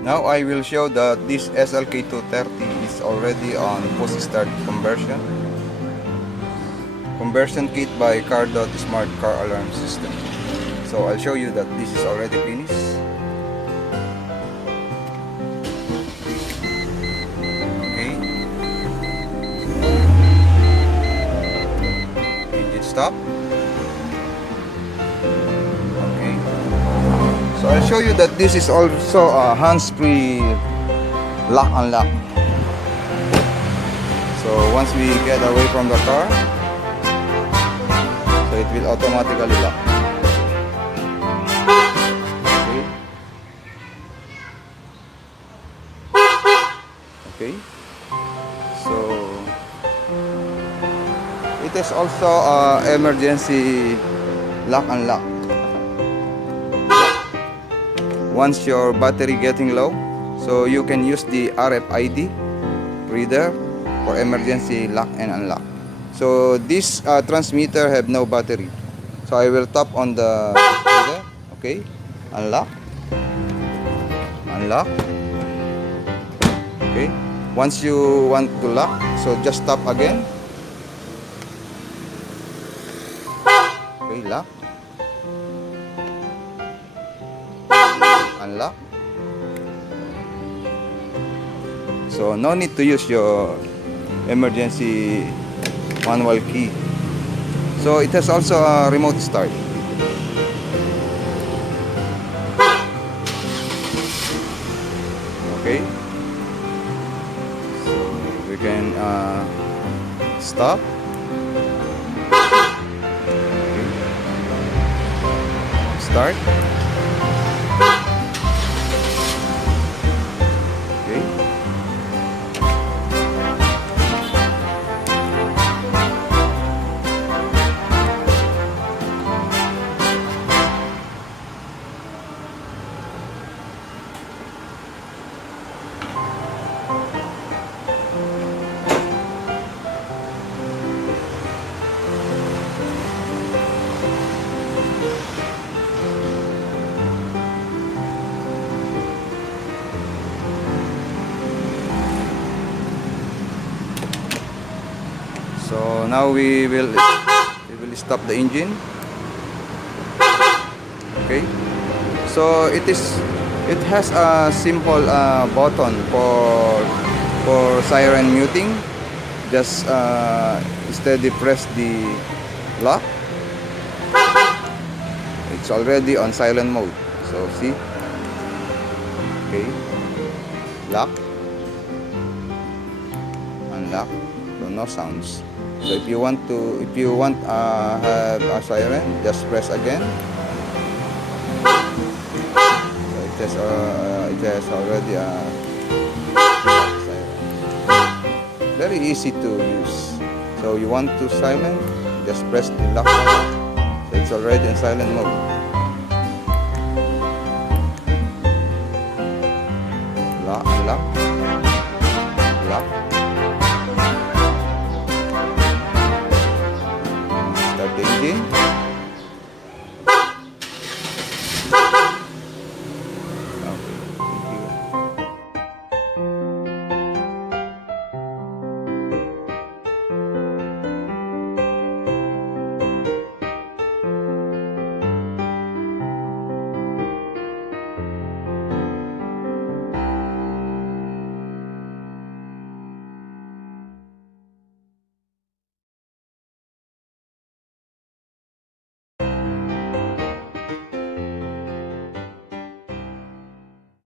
Now I will show that this SLK230 is already on push start conversion kit by Cardot Smart Car Alarm System. So I'll show you that this is already finished. Okay. Engine stop. Okay. So I'll show you that this is also a hands-free lock unlock. So once we get away from the car, so it will automatically lock. Okay. Okay. So it is also emergency lock unlock. Once your battery getting low, so you can use the RFID reader for emergency lock and unlock. So this transmitter have no battery, so I will tap on the reader. Okay, unlock. Okay, once you want to lock, so just tap again. Okay, lock, unlock. So no need to use your emergency manual key. So it has also a remote start. Okay, so we can stop. Okay. Start. Okay. So now we will stop the engine. Okay. So it has a simple button for siren muting. Just steady press the lock. It's already on silent mode. So see. Okay. Lock. Unlock. So no sounds. So if you want have a siren, just press again. So it has already a siren. Very easy to use. So you want to silent, just press the lock button. So it's already in silent mode. Lock, unlock, lock. Start the engine.